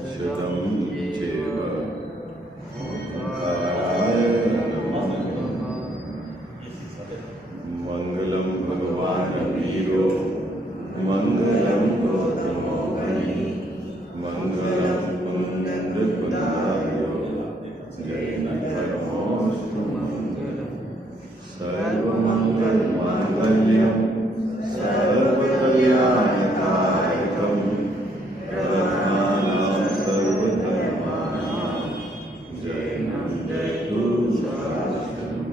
मोक्षदं चैव ओंकाराय नमः। मंगलम भगवान वीरो मंगलम गौतमोहनि मंगलम पुण्डपुनायो जैन धर्मोऽस्तु मंगलम्। सर्वमङ्गलमाङ्गल्यं सर्वकल्याणकारकं प्रधानं सर्वधर्माणां जैनं जयतु शास्त्रम्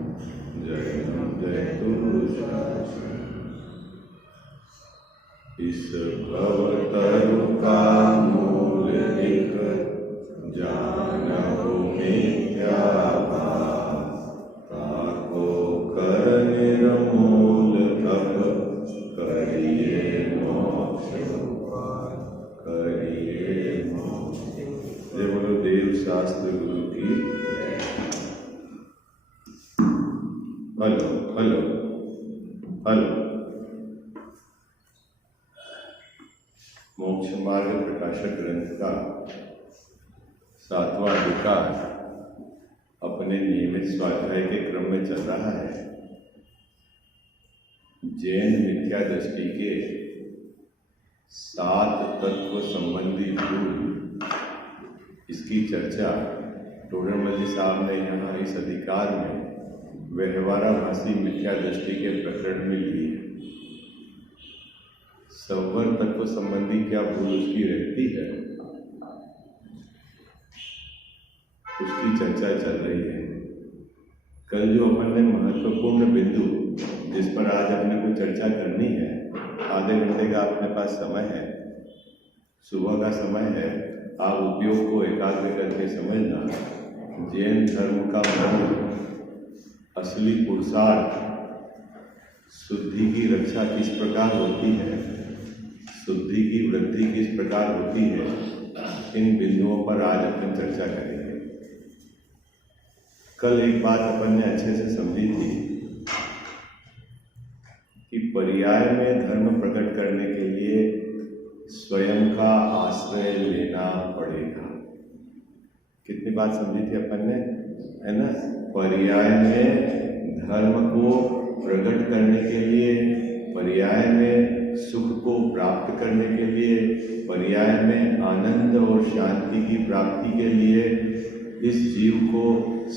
जैनं जयतु शास्त्रम्। इस भवतरु का मूल एक जानहु मिथ्या भाव, ताको कर निर्मूल तप करिए मोक्ष उपाय, करिए मोक्ष। जय बोलो देव शास्त्र गुरु की। Hello hello hello. मोक्ष मार्ग प्रकाशक ग्रंथ का 7वां अधिकार अपने नियमित स्वाध्याय के क्रम में चल रहा है। जैन मिथ्या दृष्टि के 7 तत्व संबंधी भूल, इसकी चर्चा टोडरमल साहब ने यहाँ इस अधिकार में व्यवहाराभासी मिथ्या दृष्टि के प्रकरण में ली है। सवर तत्व संबंधी क्या भूल उसकी रहती है, उसकी चर्चा चल रही है। कल जो अपन ने महत्वपूर्ण बिंदु जिस पर आज अपने को चर्चा करनी है, आधे घंटे का अपने पास समय है, सुबह का समय है, आप उपयोग को एकाग्र करके समझना। जैन धर्म का मूल असली पुरुषार्थ शुद्धि की रक्षा किस प्रकार होती है, शुद्धि की वृद्धि किस प्रकार होती है, इन बिंदुओं पर आज अपन चर्चा करेंगे। कल एक बात अपन ने अच्छे से समझी थी कि पर्याय में धर्म प्रकट करने के लिए स्वयं का आश्रय लेना पड़ेगा। कितनी बात समझी थी अपन ने, है ना। पर्याय में धर्म को प्रकट करने के लिए, पर्याय में सुख को प्राप्त करने के लिए, पर्याय में आनंद और शांति की प्राप्ति के लिए इस जीव को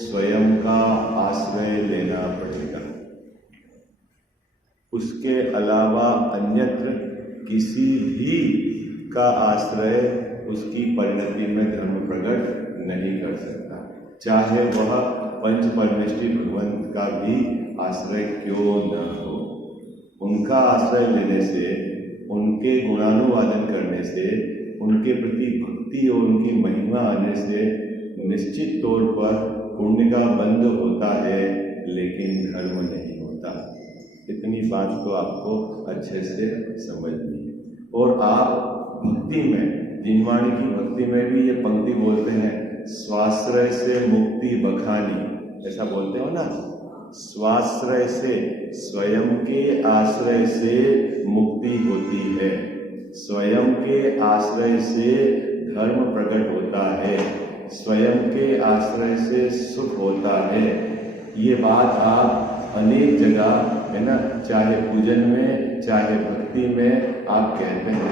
स्वयं का आश्रय लेना पड़ेगा। उसके अलावा अन्यत्र किसी भी का आश्रय उसकी परिणति में धर्म प्रकट नहीं कर सकता, चाहे वह पंच परमेष्टि भगवंत का भी आश्रय क्यों न हो। उनका आश्रय लेने से, उनके गुणानुवादन करने से, उनके प्रति भक्ति और उनकी महिमा आने से निश्चित तौर पर पुण्य का बंध होता है, लेकिन धर्म नहीं होता। इतनी बात तो आपको अच्छे से समझनी है। और आप भक्ति में, जिनवाणी की भक्ति में भी ये पंक्ति बोलते हैं, स्वाश्रय से मुक्ति बखानी, ऐसा बोलते हो ना। स्वाश्रय से, स्वयं के आश्रय से मुक्ति होती है, स्वयं के आश्रय से धर्म प्रकट होता है, स्वयं के आश्रय से सुख होता है। ये बात आप अनेक जगह, है ना, चाहे पूजन में चाहे भक्ति में आप कहते हैं।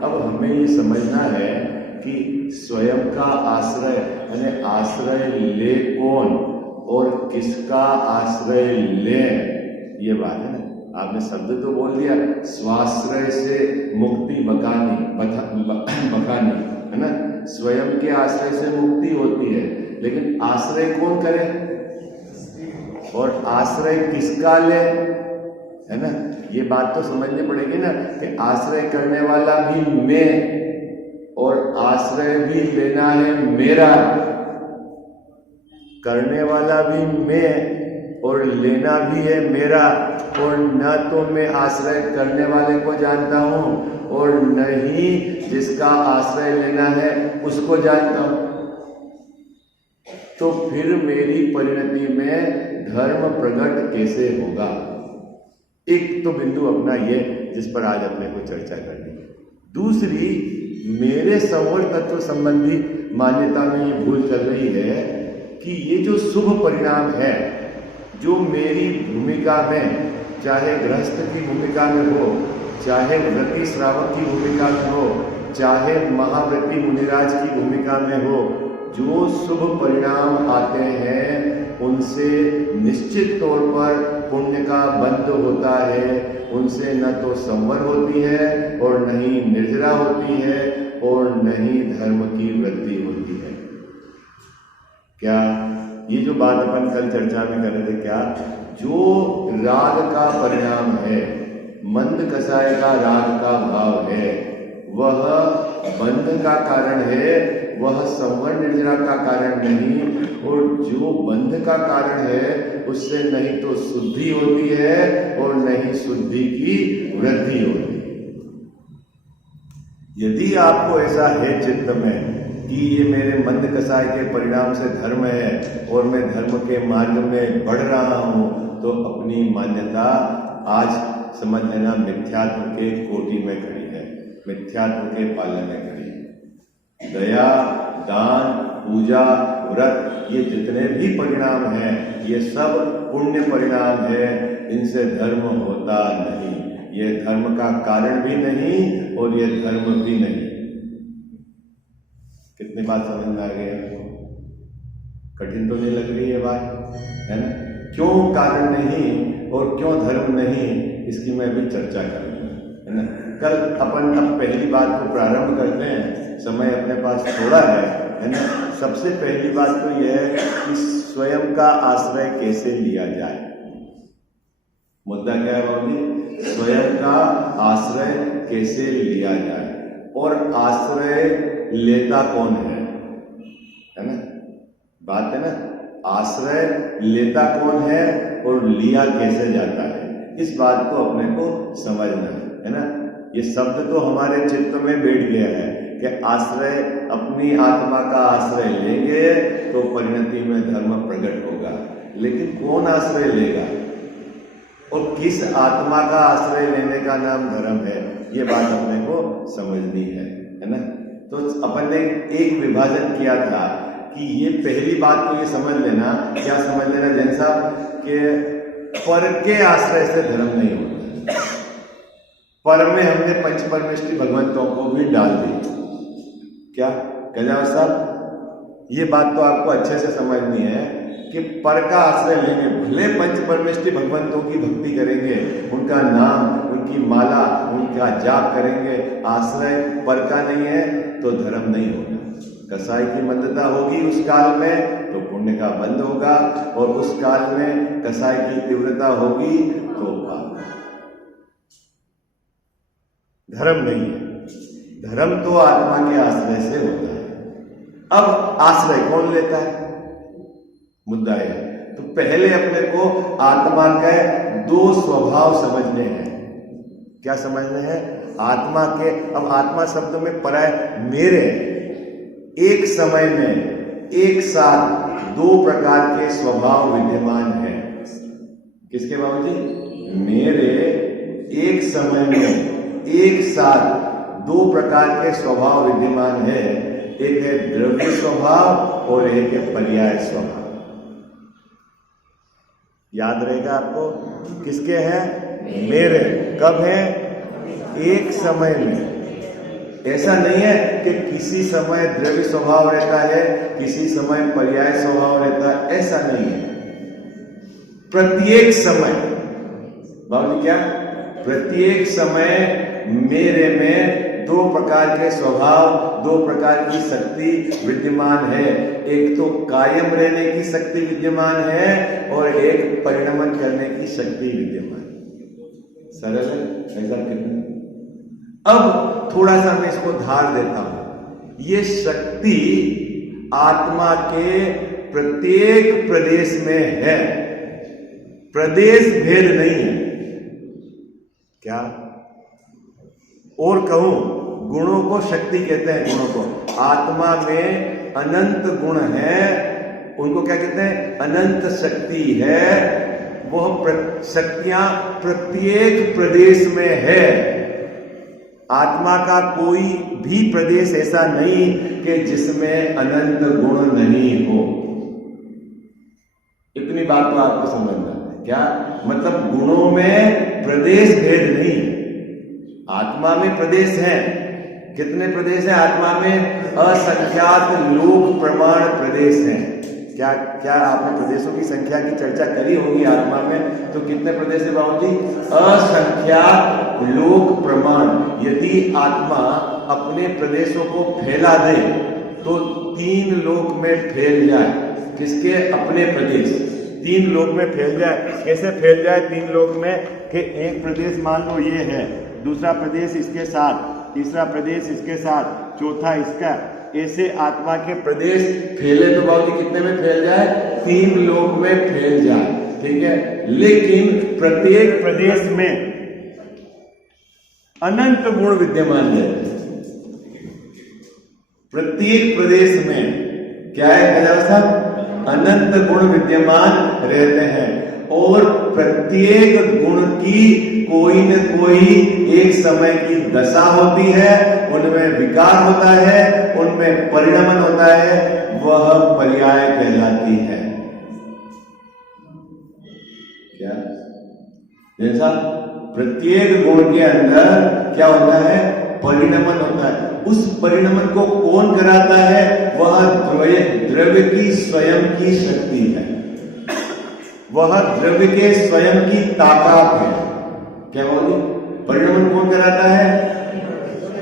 अब हमें ये समझना है कि स्वयं का आश्रय यानी आश्रय ले कौन और किसका आश्रय ले, ये बात है ना। आपने शब्द तो बोल दिया, स्वाश्रय से मुक्ति बखानी, बखानी, है ना। स्वयं के आश्रय से मुक्ति होती है, लेकिन आश्रय कौन करे और आश्रय किसका ले, है ना। ये बात तो समझनी पड़ेगी ना कि आश्रय करने वाला भी मैं और आश्रय भी लेना है मेरा, करने वाला भी मैं और लेना भी है मेरा। और न तो मैं आश्रय करने वाले को जानता हूँ और न ही जिसका आश्रय लेना है उसको जानता हूँ। तो फिर मेरी परिणति में धर्म प्रकट कैसे होगा। एक तो बिंदु अपना ये जिस पर आज अपने को चर्चा करनी है। दूसरी, मेरे संवर तत्व संबंधी मान्यता में ये भूल चल रही है कि ये जो शुभ परिणाम है, जो मेरी भूमिका में, चाहे गृहस्थ की भूमिका में हो, चाहे व्रती श्रावक की भूमिका में हो, चाहे महाव्रती मुनिराज की भूमिका में हो, जो शुभ परिणाम आते हैं उनसे निश्चित तौर पर पुण्य का बंध होता है। उनसे न तो संवर होती है और न ही निर्जरा होती है और न ही धर्म की वृद्धि होती है। क्या ये जो बात अपन कल चर्चा में कर रहे थे, क्या जो राग का परिणाम है, मंद कसाय का राग का भाव है, वह बंध का कारण है, वह संवर निर्जरा का कारण नहीं। और जो बंध का कारण है उससे नहीं तो शुद्धि होती है और नहीं शुद्धि की वृद्धि होती है। यदि आपको ऐसा है चित्त में कि ये मेरे मंद कसाय के परिणाम से धर्म है और मैं धर्म के मार्ग में बढ़ रहा हूं, तो अपनी मान्यता आज समझ लेना मिथ्यात्व के कोटि में खड़ी है, मिथ्यात्व के पालन में खड़ी है। दया, दान, पूजा, व्रत, ये जितने भी परिणाम हैं, ये सब पुण्य परिणाम है। इनसे धर्म होता नहीं, ये धर्म का कारण भी नहीं और ये धर्म भी नहीं। कितनी बात समझ में आ गई आपको? कठिन तो नहीं लग रही है बात, है ना? क्यों कारण नहीं और क्यों धर्म नहीं, इसकी मैं भी चर्चा करूंगा, है ना? कल अपन अब पहली बात को प्रारंभ करते हैं, समय अपने पास थोड़ा है ना? सबसे पहली बात तो यह है कि स्वयं का आश्रय कैसे लिया जाए। मुद्दा क्या है बाबूजी? स्वयं का आश्रय कैसे लिया जाए और आश्रय लेता कौन है ना? बात है ना, आश्रय लेता कौन है और लिया कैसे जाता है, इस बात को अपने को समझना है ना। ये शब्द तो हमारे चित्त में बैठ गया है कि आश्रय, अपनी आत्मा का आश्रय लेंगे तो परिणति में धर्म प्रकट होगा। लेकिन कौन आश्रय लेगा और किस आत्मा का आश्रय लेने का नाम धर्म है, ये बात अपने को समझनी है ना। तो अपन ने एक विभाजन किया था कि ये पहली बात तो ये समझ लेना, क्या समझ लेना जैन साहब, कि पर के आश्रय से धर्म नहीं होता। पर में हमने पंच परमेष्टि भगवंतों को भी डाल दी। क्या गजाव साहब, ये बात तो आपको अच्छे से समझनी है कि पर का आश्रय लेंगे, भले पंच परमेष्टि भगवंतों की भक्ति करेंगे, उनका नाम, उनकी माला, उनका जाप करेंगे, आश्रय पर का नहीं है तो धर्म नहीं होगा। कसाई की मंदता होगी उस काल में तो पुण्य का बंध होगा, और उस काल में कसाई की तीव्रता होगी तो पाप। धर्म नहीं है, धर्म तो आत्मा के आश्रय से होता है। अब आश्रय कौन लेता है, मुद्दा है। तो पहले अपने को आत्मा के दो स्वभाव समझने हैं। क्या समझने हैं? आत्मा के, अब आत्मा शब्द में पराय मेरे, एक समय में एक साथ दो प्रकार के स्वभाव विद्यमान है। किसके बाबूजी? मेरे एक समय में एक साथ दो प्रकार के स्वभाव विद्यमान है। एक है द्रव्य स्वभाव और एक है पर्याय स्वभाव। याद रहेगा आपको, किसके हैं? मेरे। कब है? एक समय में। ऐसा नहीं है कि किसी समय द्रव्य स्वभाव रहता है, किसी समय पर्याय स्वभाव रहता है, ऐसा नहीं है। प्रत्येक समय, बाबूजी क्या? प्रत्येक समय मेरे में दो प्रकार के स्वभाव, दो प्रकार की शक्ति विद्यमान है। एक तो कायम रहने की शक्ति विद्यमान है और एक परिणमन करने की शक्ति विद्यमान है। सरल है ऐसा कितना? अब थोड़ा सा मैं इसको धार देता हूं। ये शक्ति आत्मा के प्रत्येक प्रदेश में है, प्रदेश भेद नहीं है। क्या? और कहूं, गुणों को शक्ति कहते हैं। गुणों को, आत्मा में अनंत गुण है, उनको क्या कहते हैं? अनंत शक्ति है। वह शक्तियां प्रत्येक प्रदेश में है। आत्मा का कोई भी प्रदेश ऐसा नहीं कि जिसमें अनंत गुण नहीं हो। इतनी बात तो आपको समझना है। क्या मतलब? गुणों में प्रदेश भेद नहीं, आत्मा में प्रदेश है। कितने प्रदेश हैं आत्मा में? असंख्यात लोक प्रमाण प्रदेश हैं। क्या क्या आपने प्रदेशों की संख्या की चर्चा करी होगी आत्मा में? तो कितने प्रदेश है बाबू जी? असंख्यात लोक प्रमाण। यदि आत्मा अपने प्रदेशों को फैला दे तो 3 लोक में फैल जाए। किसके? अपने प्रदेश 3 लोक में फैल जाए। कैसे फैल जाए 3 लोक में? कि एक प्रदेश मान लो ये है, दूसरा प्रदेश इसके साथ, तीसरा प्रदेश इसके साथ, चौथा इसका। ऐसे आत्मा के प्रदेश फैले तो बाबू जी कितने में फैल जाए? 3 लोक में फैल जाए। ठीक है, लेकिन प्रत्येक प्रदेश में अनंत गुण विद्यमान है। प्रत्येक प्रदेश में क्या है गजा साहब? अनंत गुण विद्यमान रहते हैं। और प्रत्येक गुण की कोई न कोई एक समय की दशा होती है, उनमें विकार होता है, उनमें परिणमन होता है, वह पर्याय कहलाती है। क्या? जैसा प्रत्येक गुण के अंदर क्या होता है? परिणमन होता है। उस परिणमन को कौन कराता है? वह द्रव्य की स्वयं की शक्ति है, वह द्रव्य के स्वयं की ताकत है। क्या बोली? परिणमन कौन कराता है?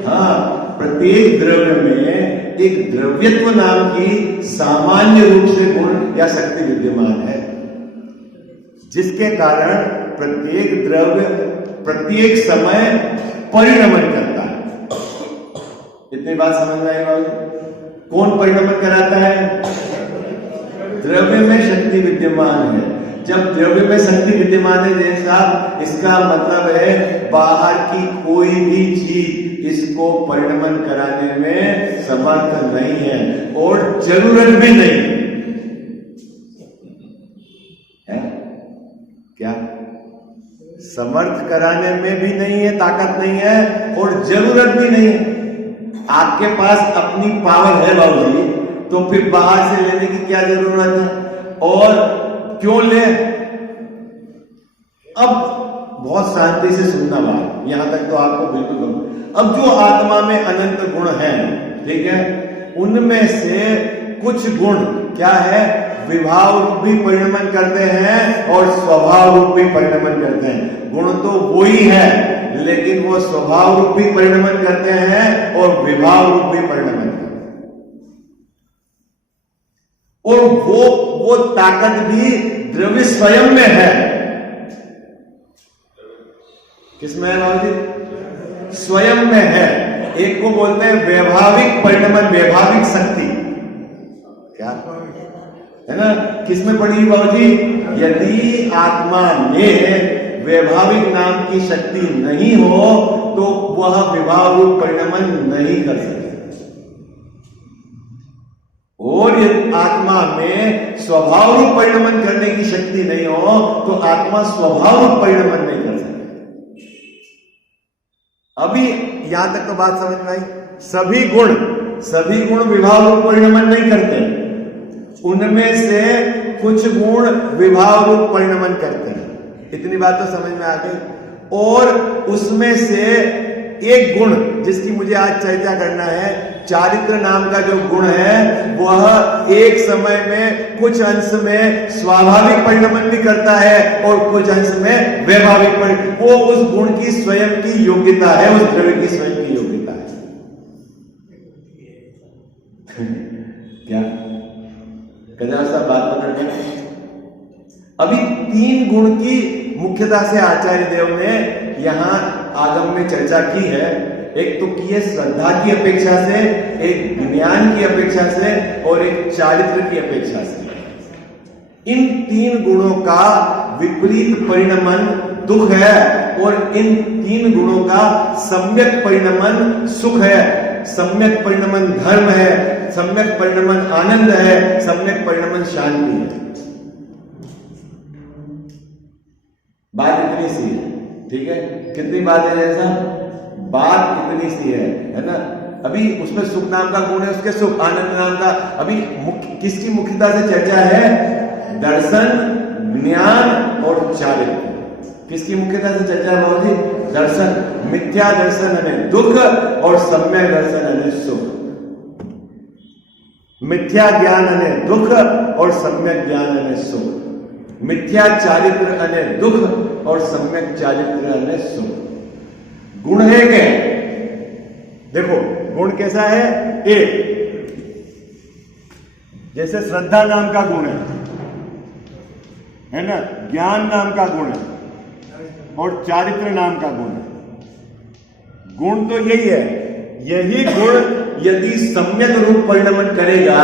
हाँ, प्रत्येक द्रव्य में एक द्रव्यत्व नाम की सामान्य रूप से गुण या शक्ति विद्यमान है, जिसके कारण प्रत्येक द्रव्य प्रत्येक समय परिणमन करता है। इतनी बात समझ में आई बाबू? कौन परिणमन कराता है? द्रव्य में शक्ति विद्यमान है। जब द्रव्य में शक्ति विद्यमान है जैन साहब, इसका मतलब है बाहर की कोई भी चीज इसको परिणमन कराने में समर्थ नहीं है और जरूरत भी नहीं है। क्या? समर्थ कराने में भी नहीं है, ताकत नहीं है और जरूरत भी नहीं है। आपके पास अपनी पावर है बाबूजी, तो फिर बाहर से लेने की क्या जरूरत है? और क्यों ले? अब बहुत शांति से सुनना बात, यहां तक तो आपको बिल्कुल। अब जो आत्मा में अनंत गुण हैं, ठीक है, उनमें से कुछ गुण क्या है? विभाव रूप भी परिणमन करते हैं और स्वभाव रूप भी परिणमन करते हैं। गुण तो वो ही है, लेकिन वो स्वभाव रूप भी परिणमन करते हैं और विभाव रूप भी परिणमन करते हैं। और वो ताकत भी द्रव्य स्वयं में है। किसमें है बाबू जी? स्वयं में है। एक को बोलते हैं वैभाविक परिणमन, वैभाविक शक्ति। क्या है ना? किसमें पड़ी बाबू जी? यदि आत्मा में वैभाविक नाम की शक्ति नहीं हो तो वह विभाव रूप परिणमन नहीं कर सकती। और यदि आत्मा में स्वभाव रूप परिणमन करने की शक्ति नहीं हो तो आत्मा स्वभाव रूप परिणमन नहीं कर सकती। अभी यहां तक तो बात समझ में आई। सभी गुण विभाव रूप परिणमन नहीं करते, उनमें से कुछ गुण विभाव रूप परिणमन करते हैं। इतनी बात तो समझ में आ गई। और उसमें से एक गुण जिसकी मुझे आज चर्चा करना है, चारित्र नाम का जो गुण है, वह एक समय में कुछ अंश में स्वाभाविक परिणमन भी करता है और कुछ अंश में वैभाविक परिणमन। वो उस गुण की स्वयं की योग्यता है, उस द्रव्य की स्वयं की योग्यता है। क्या कदा सा बात पकड़ गए? अभी 3 गुण की मुख्यता से आचार्य देव ने यहां आगम में चर्चा की है। एक तो की है श्रद्धा की अपेक्षा से, एक ज्ञान की अपेक्षा से और एक चारित्र की अपेक्षा से। इन 3 गुणों का विपरीत परिणमन दुख है और इन 3 गुणों का सम्यक परिणमन सुख है, सम्यक परिणमन धर्म है, सम्यक परिणमन आनंद है, सम्यक परिणमन शांति है। बात इतनी सी है, ठीक है? कितनी बात है जैसा? बात इतनी सी है ना? अभी उसमें सुख नाम का गुण है, उसके सुख, आनंद नाम का। अभी किसकी मुख्यता से चर्चा है? दर्शन, ज्ञान और चारित्र। किसकी मुख्यता से चर्चा है बाबू जी? दर्शन, मिथ्या दर्शन यानी दुख और सम्यक दर्शन यानी सुख। मिथ्या ज्ञान यानी दुख और सम्यक ज्ञान यानी सुख। मिथ्या चारित्र यानी दुख और सम्यक चारित्र यानी सुख। गुण है क्या? देखो गुण कैसा है? एक, जैसे श्रद्धा नाम का गुण है ना, ज्ञान नाम का गुण है और चारित्र नाम का गुण है। गुण तो यही है। यही गुण यदि सम्यक रूप परिणमन करेगा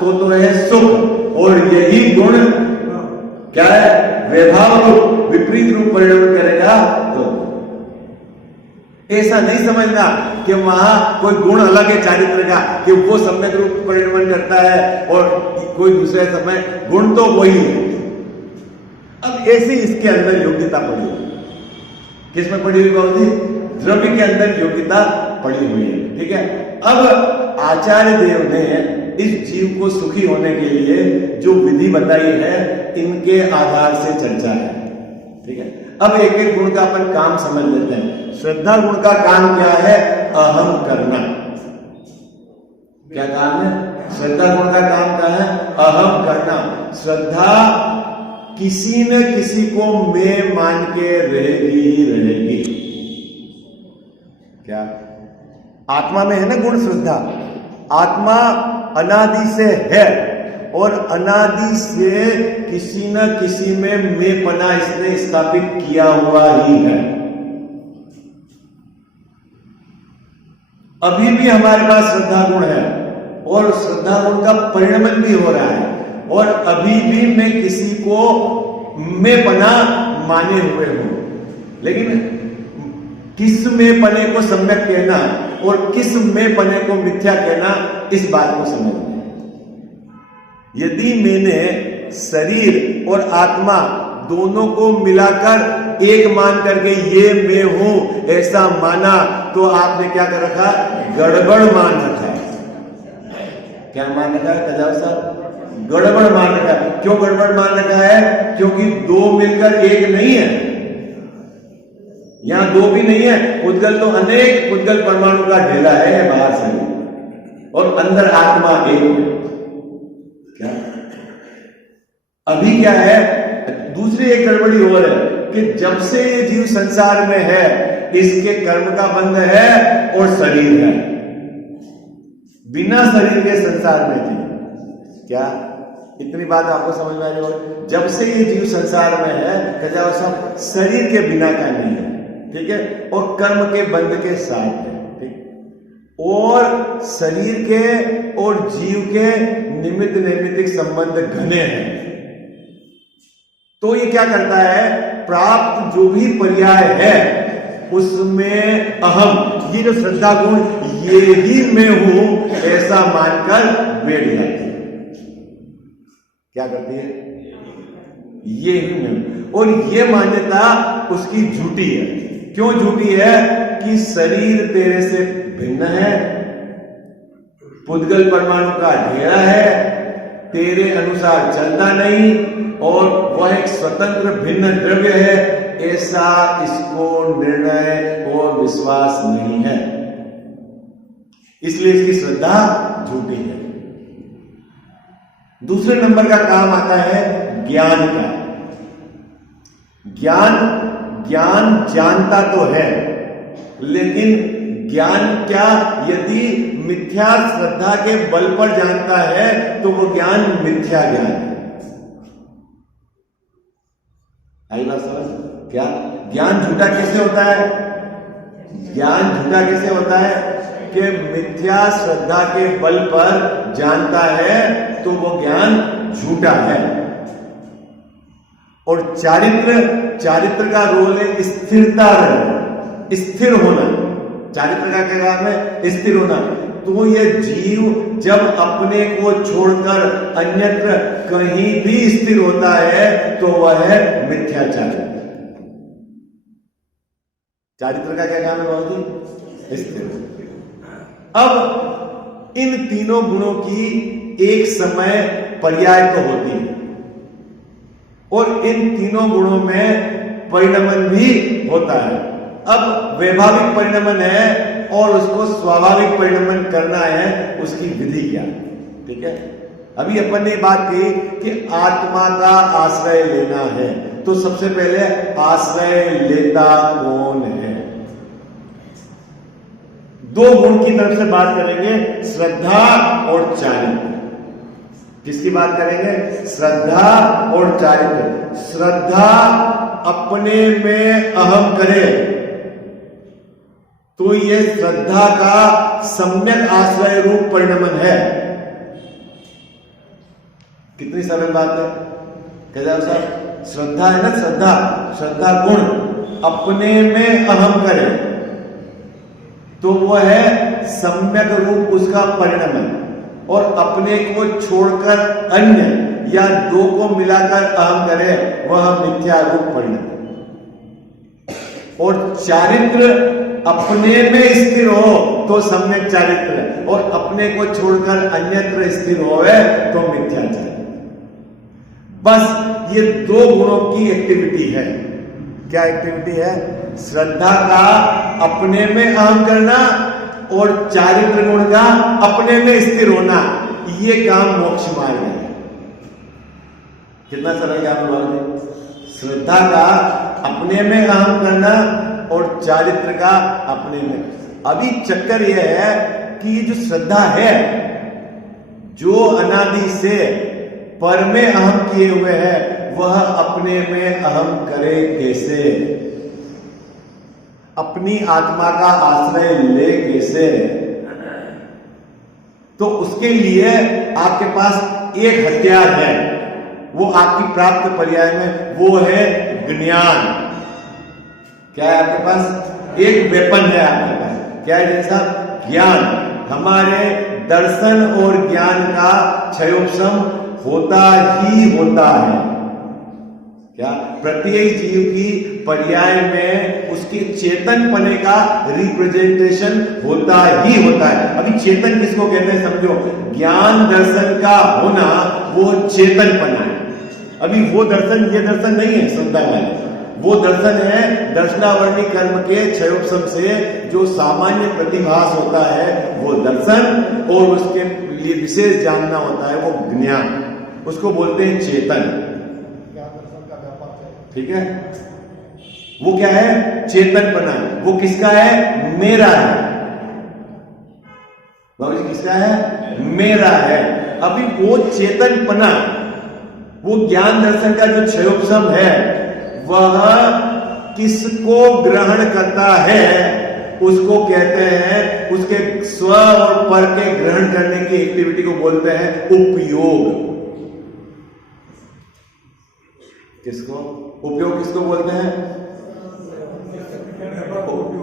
तो है सुख, और यही गुण क्या है? वैभाव रूप, विपरीत रूप परिणमन करेगा तो। ऐसा नहीं समझना कि वहां कोई गुण अलग है चारित्र का, कि वो सम्यक रूप परिणमन करता है और कोई दूसरे समय, गुण तो वही है। अब ऐसी इसके अंदर योग्यता पड़ी हुई। किसमें पड़ी हुई बाबू जी? द्रव्य के अंदर योग्यता पड़ी हुई है। ठीक है। अब आचार्य देव ने इस जीव को सुखी होने के लिए जो विधि बताई है, इनके आधार से चर्चा है। ठीक है। अब एक एक गुण का अपन काम समझ लेते हैं। श्रद्धा गुण का काम क्या है? अहम करना। क्या काम है? श्रद्धा गुण का काम क्या है? अहम करना। श्रद्धा किसी न किसी को मैं मान के रहेगी ही रहेगी। क्या आत्मा में है ना गुण श्रद्धा? आत्मा अनादि से है और अनादि से किसी न किसी में मैंपना इसने स्थापित किया हुआ ही है। अभी भी हमारे पास श्रद्धा गुण है और श्रद्धा गुण का परिणमन भी हो रहा है, और अभी भी मैं किसी को मैंपना माने हुए हूं। लेकिन किस में पने को सम्यक कहना और किस में पने को मिथ्या कहना, इस बात को समझना। यदि मैंने शरीर और आत्मा दोनों को मिलाकर एक मान करके ये मैं हूं ऐसा माना, तो आपने क्या कर रखा? गड़बड़ मान रखा है। क्या मान रखा है कजाव साहब? गड़बड़ मान रखा है। क्यों गड़बड़ मान रखा है? क्योंकि दो मिलकर एक नहीं है। यहां दो भी नहीं है। उद्गल तो अनेक उद्गल परमाणु का ढेला है बाहर से, और अंदर आत्मा एक है। क्या अभी क्या है? दूसरी एक गड़बड़ी हो रही है कि जब से ये जीव संसार में है, इसके कर्म का बंध है और शरीर है। बिना शरीर के संसार में थी। क्या इतनी बात आपको समझ में आ रही हो? जब से ये जीव संसार में है, कजा सब शरीर के बिना का नहीं है। ठीक है। और कर्म के बंध के साथ है। ठीक। और शरीर के और जीव के निमित्त नैमित्तिक संबंध घने हैं। तो ये क्या करता है? प्राप्त जो भी पर्याय है उसमें अहम, ये जो श्रद्धा गुण, ये ही मैं हूं ऐसा मानकर बैठ जाती है। क्या करती है? ये ही मैं हूं। और ये मान्यता उसकी झूठी है। क्यों झूठी है? कि शरीर तेरे से भिन्न है, पुद्गल परमाणु का ढेरा है, तेरे अनुसार चलता नहीं, और वह एक स्वतंत्र भिन्न द्रव्य है, ऐसा इसको निर्णय और विश्वास नहीं है। इसलिए इसकी श्रद्धा झूठी है। दूसरे नंबर का काम आता है ज्ञान का। ज्ञान जानता तो है, लेकिन ज्ञान क्या? यदि मिथ्या श्रद्धा के बल पर जानता है तो वो ज्ञान मिथ्या ज्ञान है। आई बात समझ? क्या ज्ञान झूठा कैसे होता है? ज्ञान झूठा कैसे होता है? कि मिथ्या श्रद्धा के बल पर जानता है तो वो ज्ञान झूठा है। और चारित्र का रोल है स्थिरता रहना, स्थिर होना। चारित्र का क्या काम है? स्थिर होना। तो ये जीव जब अपने को छोड़कर अन्यत्र कहीं भी स्थिर होता है तो वह है मिथ्याचार। चारित्र का क्या काम है बाबू जी? स्थिर। अब इन तीनों गुणों की एक समय पर्याय तो होती है और इन तीनों गुणों में परिणमन भी होता है। अब वैभाविक परिणमन है और उसको स्वाभाविक परिणमन करना है, उसकी विधि क्या है? ठीक है, अभी अपन ने बात की कि आत्मा का आश्रय लेना है, तो सबसे पहले आश्रय लेता कौन है? दो गुण की तरफ से बात करेंगे, श्रद्धा और चारित्र। किसकी बात करेंगे? श्रद्धा और चारित्र। श्रद्धा अपने में अहम करे तो ये श्रद्धा का सम्यक आश्रय रूप परिणमन है। कितनी सरल बात है, कहते साहब श्रद्धा है ना, श्रद्धा गुण अपने में अहम करे तो वो है सम्यक रूप उसका परिणमन, और अपने को छोड़कर अन्य या दो को मिलाकर अहम करे वह मिथ्या रूप परिणमन। और चारित्र अपने में स्थिर हो तो सम्यक चारित्र, और अपने को छोड़कर अन्यत्र स्थिर होवे तो मिथ्या चारित्र। बस ये दो गुणों की एक्टिविटी है। क्या एक्टिविटी है? श्रद्धा का अपने में अहम करना और चारित्र गुण का अपने में स्थिर होना, ये काम मोक्ष मार्ग है। कितना सरल काम हुआ? श्रद्धा का अपने में अहम करना और चारित्र का अपने में। अभी चक्कर यह है कि ये जो श्रद्धा है, जो अनादि से पर में अहम किए हुए है, वह अपने में अहम करे कैसे? अपनी आत्मा का आश्रय ले कैसे? तो उसके लिए आपके पास एक हथियार है, वो आपकी प्राप्त पर्याय में, वो है ज्ञान। क्या है आपके पास? एक वेपन है आपके पास। क्या है जैसा? ज्ञान। हमारे दर्शन और ज्ञान का क्षयोपशम होता ही होता है। क्या? प्रत्येक जीव की पर्याय में उसके चेतन पने का रिप्रेजेंटेशन होता ही होता है। अभी चेतन किसको कहते हैं समझो? ज्ञान दर्शन का होना वो चेतन पना है। अभी वो दर्शन, ये दर्शन नहीं है श्रद्धा वाले, वो दर्शन है दर्शनावर्णी कर्म के क्षयोपशम से जो सामान्य प्रतिभास होता है वो दर्शन, और उसके लिए विशेष जानना होता है वो ज्ञान, उसको बोलते हैं चेतन। ठीक है, वो क्या है? चेतनपना। वो किसका है? मेरा है। बाबू जी किसका है? मेरा है। अभी वो चेतनपना, वो ज्ञान दर्शन का जो क्षयोपशम है, वह किसको ग्रहण करता है उसको कहते हैं, उसके स्व और पर के ग्रहण करने की एक्टिविटी को बोलते हैं उपयोग। किसको उपयोग किसको बोलते हैं?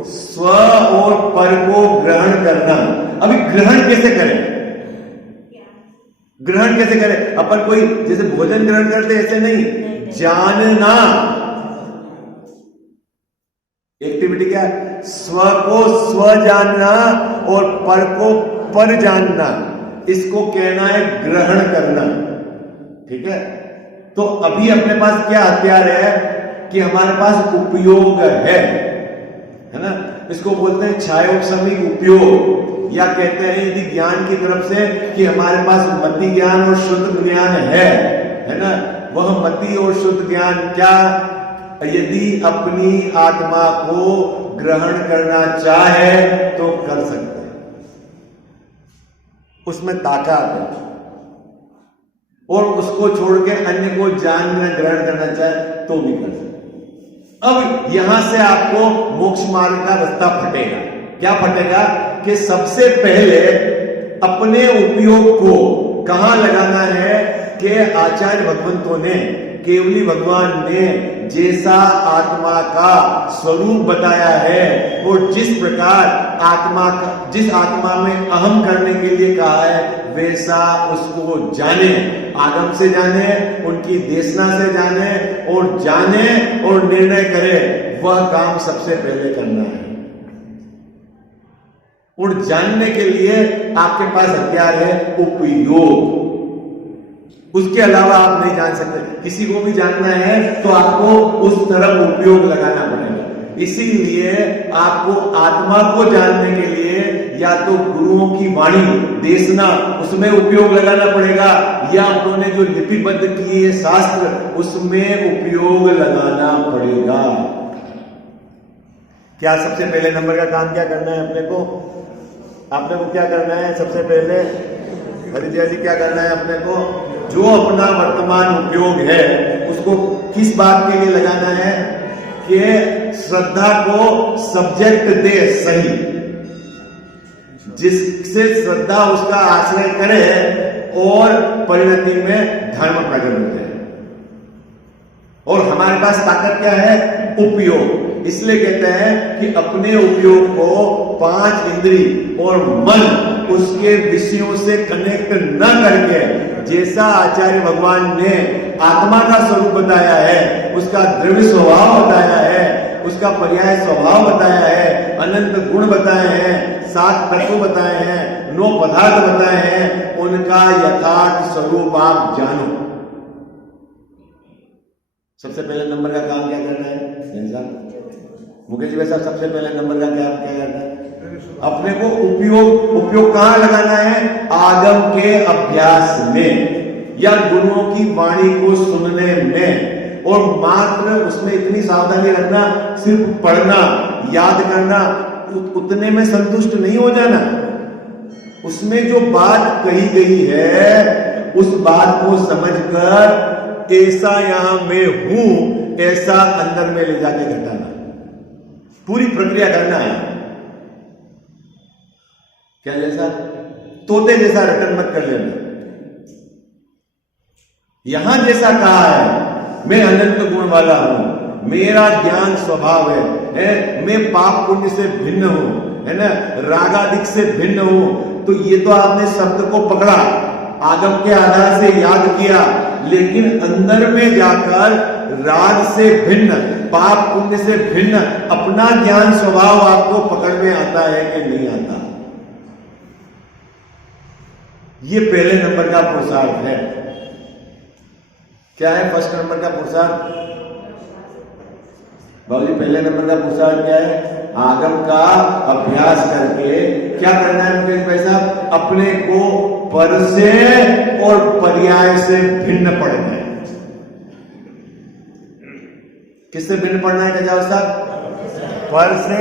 स्व और पर को ग्रहण करना। अभी ग्रहण कैसे करें? ग्रहण कैसे करें? अपन कोई जैसे भोजन ग्रहण करते ऐसे नहीं, जानना। एक्टिविटी क्या है? स्व को स्व जानना और पर को पर जानना, इसको कहना है ग्रहण करना। ठीक है, तो अभी अपने पास क्या हथियार है कि हमारे पास उपयोग है ना, इसको बोलते हैं क्षयोपशमिक उपयोग, या कहते हैं यदि ज्ञान की तरफ से कि हमारे पास मति ज्ञान और शुद्ध ज्ञान है ना, वह मति और शुद्ध ज्ञान क्या यदि अपनी आत्मा को ग्रहण करना चाहे तो कर सकते हैं, उसमें ताकत है, और उसको छोड़ के अन्य को जानना ग्रहण करना चाहे तो भी कर सकते। अब यहां से आपको मोक्ष मार्ग का रास्ता फटेगा। क्या फटेगा? कि सबसे पहले अपने उपयोग को कहां लगाना है कि आचार्य भगवंतों ने, केवली भगवान ने जैसा आत्मा का स्वरूप बताया है और जिस प्रकार आत्मा का, जिस आत्मा में अहम करने के लिए कहा है, वैसा उसको जाने, आगम से जाने, उनकी देशना से जाने और जाने और निर्णय करे। वह काम सबसे पहले करना है। और जानने के लिए आपके पास हथियार है उपयोग। उसके अलावा आप नहीं जान सकते। किसी को भी जानना है तो आपको उस तरफ उपयोग लगाना पड़ेगा। इसीलिए आपको आत्मा को जानने के लिए या तो गुरुओं की वाणी देशना, उसमें उपयोग लगाना पड़ेगा, या उन्होंने जो लिपिबद्ध किए शास्त्र उसमें उपयोग लगाना पड़ेगा। क्या सबसे पहले नंबर का काम क्या करना है अपने को? आपने को क्या करना है सबसे पहले? हरिजय जी, क्या करना है अपने को? जो अपना वर्तमान उपयोग है उसको किस बात के लिए लगाना है कि श्रद्धा को सब्जेक्ट दे सही, जिससे श्रद्धा उसका आश्रय करे और परिणति में धर्म प्रकट होते हैं। और हमारे पास ताकत क्या है? उपयोग। इसलिए कहते हैं कि अपने उपयोग को 5 इंद्री और मन उसके विषयों से कनेक्ट न करके, जैसा आचार्य भगवान ने आत्मा का स्वरूप बताया है, उसका द्रव्य स्वभाव बताया है, उसका पर्याय स्वभाव बताया है, अनंत गुण बताए हैं, 7 तत्व बताए हैं, 9 पदार्थ बताए हैं, उनका यथार्थ स्वरूप आप जानो। सबसे पहले नंबर का काम क्या करना है? मुकेश जी साहब, सबसे पहले नंबर का क्या करना है? अपने को उपयोग कहां लगाना है? आगम के अभ्यास में या गुरुओं की वाणी को सुनने में। और मात्र उसमें इतनी सावधानी रखना, सिर्फ पढ़ना, याद करना, उतने में संतुष्ट नहीं हो जाना। उसमें जो बात कही गई है उस बात को समझकर ऐसा यहां मैं हूं ऐसा अंदर में ले जाके घटाना, पूरी प्रक्रिया करना है। क्या जैसा तोते जैसा रटन मत कर लेना। यहां जैसा कहा है मैं अनंत गुण वाला हूं, मेरा ज्ञान स्वभाव है, मैं पाप पुण्य से भिन्न हूं, है ना, रागादिक से भिन्न हूं। तो ये तो आपने शब्द को पकड़ा, आगम के आधार से याद किया, लेकिन अंदर में जाकर राग से भिन्न, पाप पुण्य से भिन्न अपना ज्ञान स्वभाव आपको पकड़ में आता है कि नहीं आता? ये पहले नंबर का पुरुषार्थ है। क्या है फर्स्ट नंबर का पुरुषार्थ? बाबूजी, पहले नंबर का पुरुषार्थ क्या है? आगम का अभ्यास करके क्या करना है मुकेश भाई साहब? अपने को पर से और पर्याय से भिन्न पढ़ना है। किससे भिन्न पढ़ना है गजाव साहब? पर से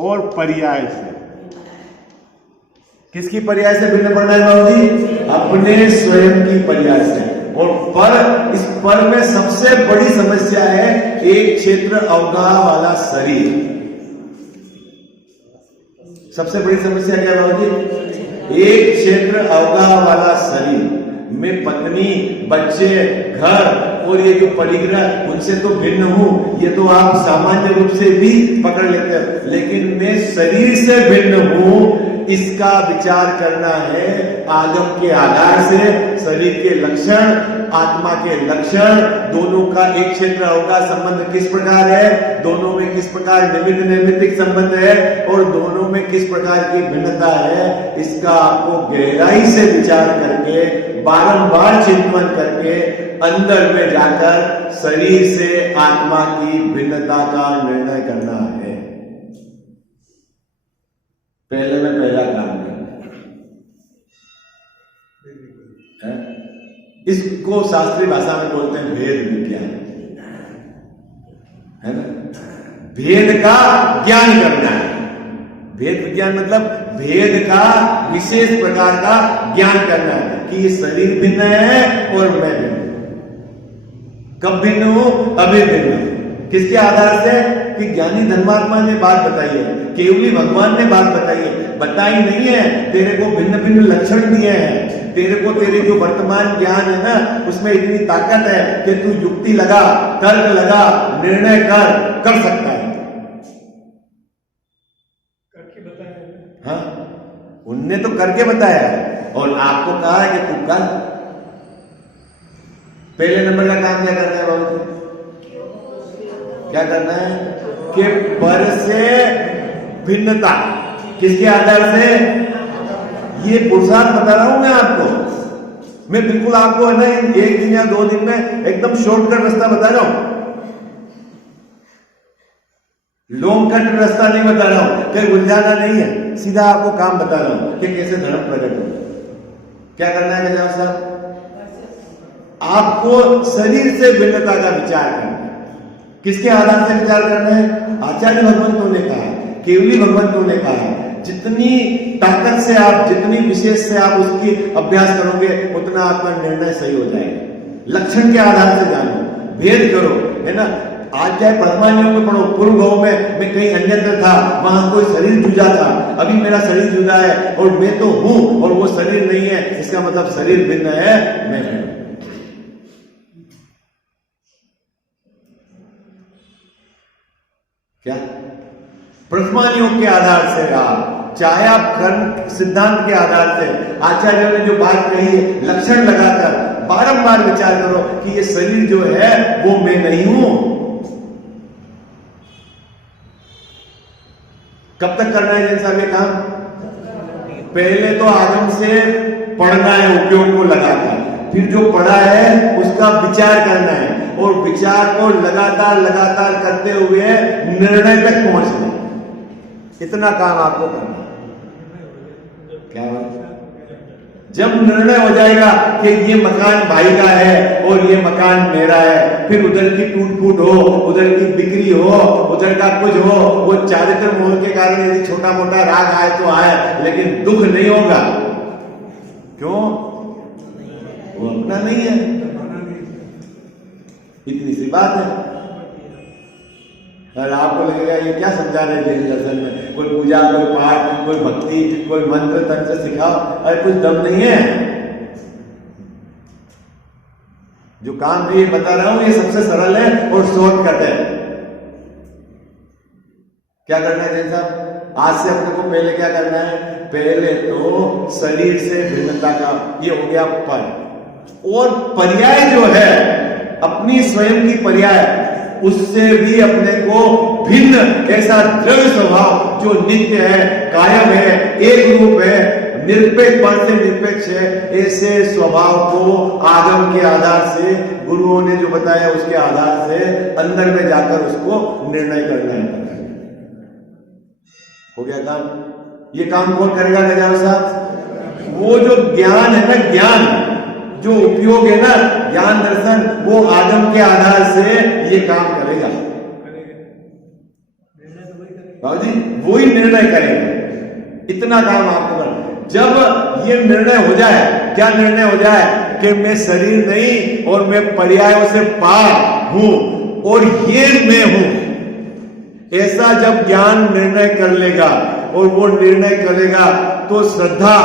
और पर्याय से। किसकी पर्याय से भिन्न पढ़ना है बाबूजी? अपने स्वयं की पर्याय से। और पर, इस पर में सबसे बड़ी समस्या है एक क्षेत्र अवगाह वाला शरीर। सबसे बड़ी समस्या क्या है बाबूजी? एक क्षेत्र अवगाह वाला शरीर में पत्नी, बच्चे, घर और ये जो परिग्रह, उनसे तो भिन्न हूं, ये तो आप सामान्य रूप से भी पकड़ लेते हैं, लेकिन मैं शरीर से भिन्न हूं, इसका विचार करना है आगम के आधार से। शरीर के लक्षण, आत्मा के लक्षण, दोनों का एक क्षेत्र अवगाह संबंध किस प्रकार है, दोनों में किस प्रकार निमित्त नैमित्तिक संबंध है और दोनों में किस प्रकार की भिन्नता है, इसका आपको गहराई से विचार करके, बारंबार चिंतन करके, अंदर में जाकर शरीर से आत्मा की भिन्नता का निर्णय करना है। पहले में पहला काम है। इसको शास्त्रीय भाषा में बोलते हैं भेद विज्ञान, है ना? भेद का ज्ञान करना है। भेद विज्ञान मतलब भेद का विशेष प्रकार का ज्ञान करना है कि ये शरीर भिन्न है और मैं भिन्न। कब भिन्न हूं? अभी भिन्न। किसके आधार से? कि ज्ञानी धर्मात्मा ने बात बताई है, केवली भगवान ने बात बताई है, बताई नहीं है, तेरे को भिन्न भिन्न लक्षण दिए हैं, तेरे को तेरे जो वर्तमान ज्ञान है ना उसमें इतनी ताकत है कि तू युक्ति लगा, तर्क लगा, निर्णय कर सकता है। करके बताया। हाँ, उनने तो करके बताया है और आपको कहा है कि तू कर। पहले नंबर का काम क्या करना है बाबू? क्या करना है कि पर से भिन्नता किसके आधार से? ये पुरुषार्थ बता रहा हूं मैं आपको, मैं बिल्कुल आपको है ना एक दिन या 2 दिन में एकदम शॉर्टकट रास्ता बता रहा हूं, लॉन्ग कट रास्ता नहीं बता रहा हूं, कहीं उलझाना नहीं है, सीधा आपको काम बता रहा हूं कि कैसे धर्म प्रकट हो। क्या करना है गजानन साहब? आपको शरीर से भिन्नता का विचार करना है। किसके आधार से विचार करना है? आचार्य भगवंतों ने कहा है, केवली भगवंतों ने कहा है, जितनी ताकत से आप, जितनी विशेष से आप उसकी अभ्यास करोगे उतना आपका निर्णय सही हो जाएगा। लक्षण के आधार से जानो, भेद करो, है ना। आज चाहे परमाणुओं में पढ़ो, पूर्व भाव में मैं कहीं अन्यत्र था, वहां कोई शरीर जुदा था, अभी मेरा शरीर जुदा है और मैं तो हूं और वो शरीर नहीं है, इसका मतलब शरीर भिन्न है, मैं हूं। क्या प्रथमानियों के आधार से आप, चाहे आप कर्म सिद्धांत के आधार से, आचार्यों ने जो बात कही है, लक्षण लगाकर बारंबार विचार करो कि ये शरीर जो है वो मैं नहीं हूं। कब तक करना है जैसा ये काम? पहले तो आगम से पढ़ना है उपयोग को लगाकर, फिर जो पढ़ा है उसका विचार करना है और विचार को लगातार लगातार करते हुए निर्णय तक पहुंचना। इतना काम आपको करना है। क्या बात? जब निर्णय हो जाएगा कि ये मकान भाई का है और ये मकान मेरा है, फिर उधर की टूट फूट हो, उधर की बिक्री हो, उधर का कुछ हो, वो चारित्र मोह के कारण यदि छोटा मोटा राग आए तो आए, लेकिन दुख नहीं होगा। क्यों? वो अपना नहीं है। इतनी सी बात है। और आपको लगेगा ये क्या समझा रहे जैन दर्शन में, कोई पूजा, कोई पाठ, कोई भक्ति, कोई मंत्र तंत्र सिखाओ, अरे कुछ दम नहीं है। जो काम मैं ये बता रहा हूं ये सबसे सरल है और शॉर्टकट है। क्या करना है जैन साहब? आज से अपने को पहले क्या करना है? पहले तो शरीर से भिन्नता का ये हो गया पर, और पर्याय जो है अपनी स्वयं की पर्याय, उससे भी अपने को भिन्न ऐसा द्रव्य स्वभाव जो नित्य है, कायम है, एक रूप है, निरपेक्ष पर से निरपेक्ष है, ऐसे स्वभाव को आगम के आधार से, गुरुओं ने जो बताया उसके आधार से अंदर में जाकर उसको निर्णय करना है। हो गया काम। ये काम कौन करेगा गजानन साहब? वो जो ज्ञान है ना, ज्ञान जो उपयोग है ना, ज्ञान दर्शन, वो आगम के आधार से ये काम करेगा। बाबू जी वही निर्णय करेगा। इतना काम आपको करना। जब ये निर्णय हो जाए, क्या निर्णय हो जाए कि मैं शरीर नहीं और मैं पर्यायों से पार हूं और ये मैं हूं, ऐसा जब ज्ञान निर्णय कर लेगा और वो निर्णय करेगा तो श्रद्धा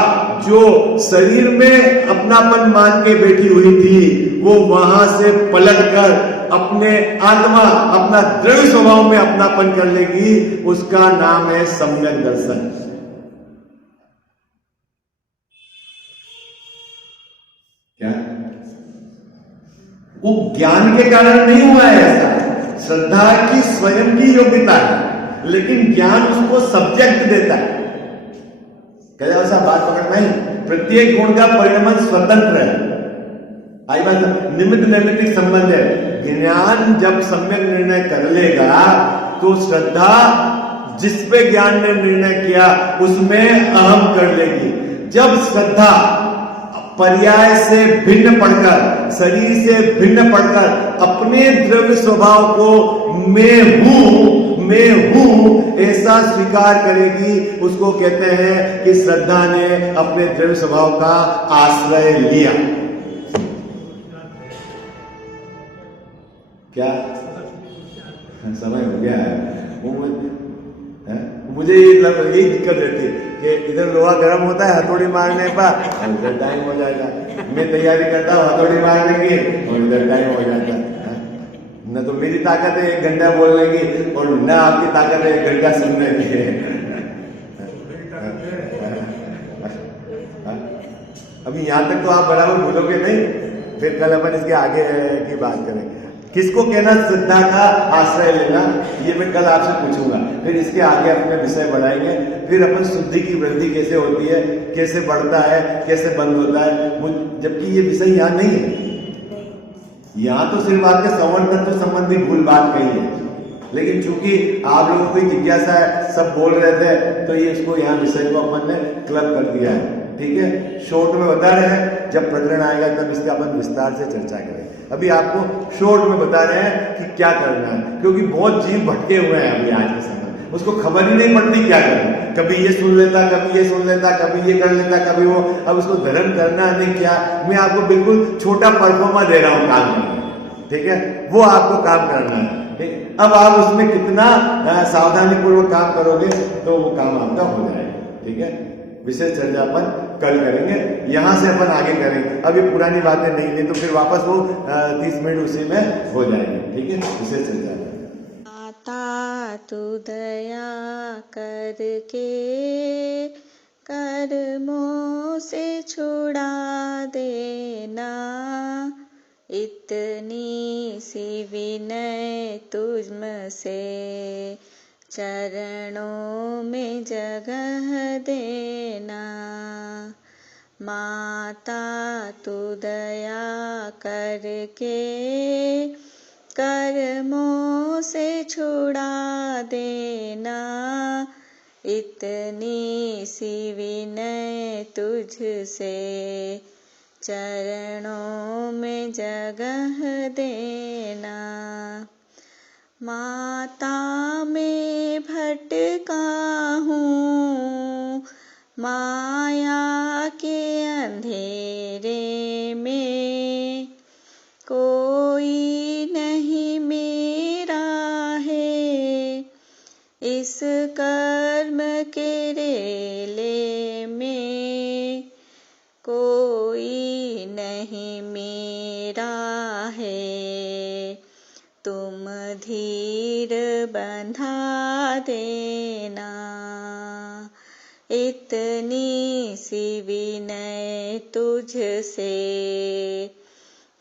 जो शरीर में अपनापन मान के बैठी हुई थी, वो वहां से पलटकर अपने आत्मा, अपना दृढ़ स्वभाव में अपनापन कर लेगी। उसका नाम है सम्यक दर्शन। क्या? वो ज्ञान के कारण नहीं हुआ है ऐसा, श्रद्धा की स्वयं की योग्यता है, लेकिन ज्ञान उसको सब्जेक्ट देता है। क्या ऐसा बात पकड़ में? प्रत्येक गुण का परिणाम स्वतंत्र है। आई बात, निमित्त नैमित्तिक संबंध है। ज्ञान जब सम्यक निर्णय कर लेगा तो श्रद्धा जिस पे ज्ञान ने निर्णय किया उसमें अहम कर लेगी। जब श्रद्धा पर्याय से भिन्न पढ़कर, शरीर से भिन्न पढ़कर अपने द्रव्य स्वभाव को मैं हूं ऐसा स्वीकार करेगी, उसको कहते हैं कि श्रद्धा ने अपने द्रव्य स्वभाव का आश्रय लिया। क्या समय हो गया है? मुझे यही दिक्कत रहती है कि इधर लोहा गर्म होता है, हथौड़ी मारने पर उधर टाइम हो जाएगा। मैं तैयारी करता हूँ हथौड़ी मारने की और इधर टाइम हो जाता है। न तो मेरी ताकत है 1 घंटा बोलने की और न आपकी ताकत है 1 घंटा सुनने की। अभी यहां तक तो आप बराबर भूलोगे नहीं, फिर कल अपन इसके आगे की बात करेंगे। किसको कहना श्रद्धा का आश्रय लेना, ये मैं कल आपसे पूछूंगा। फिर इसके आगे अपने विषय बढ़ाएंगे। फिर अपन शुद्धि की वृद्धि कैसे होती है, कैसे बढ़ता है, कैसे बंद होता है, जबकि ये विषय यहाँ नहीं है। यहाँ तो सिर्फ आपके संवरण तत्व संबंधी भूल बात कही है, लेकिन चूंकि आप लोगों को जिज्ञासा है, सब बोल रहे थे, तो ये इसको यहाँ विषय को अपन ने क्लब कर दिया है। ठीक है, शॉर्ट में बता रहे हैं, जब प्रकरण आएगा तब इसका अपन विस्तार से चर्चा करेंगे। अभी आपको शॉर्ट में बता रहे हैं कि क्या करना है, क्योंकि बहुत जीव भटके हुए हैं अभी आज के समय, उसको खबर ही नहीं पड़ती क्या करें। कभी ये सुन लेता, कभी ये सुन लेता, कभी ये कर लेता, कभी वो। अब उसको धर्म करना नहीं क्या, मैं आपको बिल्कुल छोटा परफॉर्मा दे रहा हूँ काम करना, ठीक है, वो आपको काम करना है। ठीक, अब आप उसमें कितना सावधानी पूर्वक काम करोगे तो वो काम आपका हो जाएगा। ठीक है, विशेष चर्चा अपन कल करेंगे, यहां से अपन आगे करेंगे। अब ये पुरानी बातें नहीं तो फिर वापस वो 30 मिनट उसी में हो जाएंगे। ठीक है, विशेष चर्चा। माता तू दया करके कर्मों से छुड़ा देना, इतनी सी विनय तुझसे चरणों में जगह देना। माता तू दया करके कर्मों से छुड़ा देना, इतनी सी विनय तुझसे चरणों में जगह देना। माता में भटका हूँ माया के अंधेरे में, कोई नहीं मेरा है इस कर्म के रेले में, कोई नहीं मेरा है तुम धीर बंधा देना। इतनी सी विनय तुझसे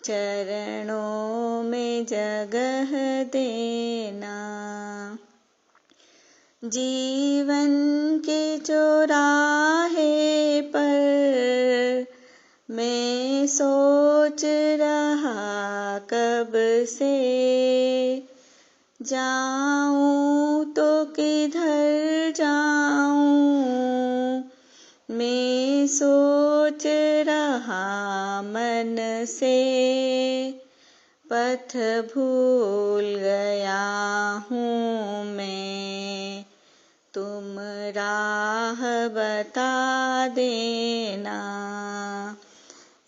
चरणों में जगह देना। जीवन के चौराहे पर मैं सोच रहा कब से, जाऊं तो किधर जाऊं, मैं सोच रहा मन से, पथ भूल गया हूँ मैं, तुम राह बता देना।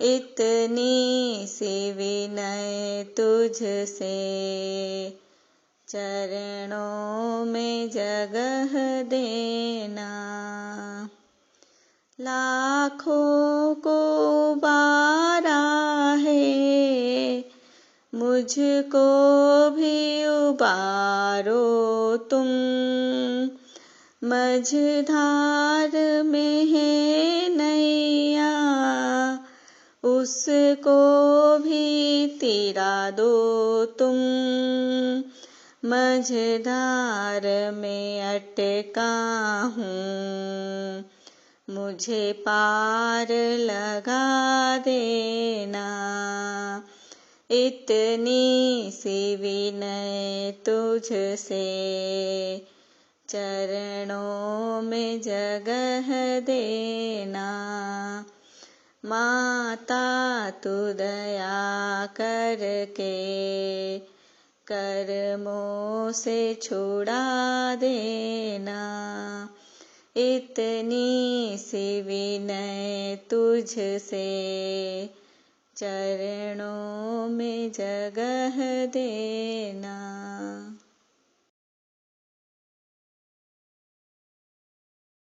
इतनी सी विनय तुझसे चरणों में जगह देना। लाखों को उबारा है, मुझको भी उबारो तुम, मझधार में है नैया, उसको भी तिरा दो तुम, मझधार में अटका हूँ, मुझे पार लगा देना। इतनी सी विनय तुझसे चरणों में जगह देना। माता तू दया करके कर्मों से छुड़ा देना। इतनी सी विनय तुझसे चरणों में जगह देना।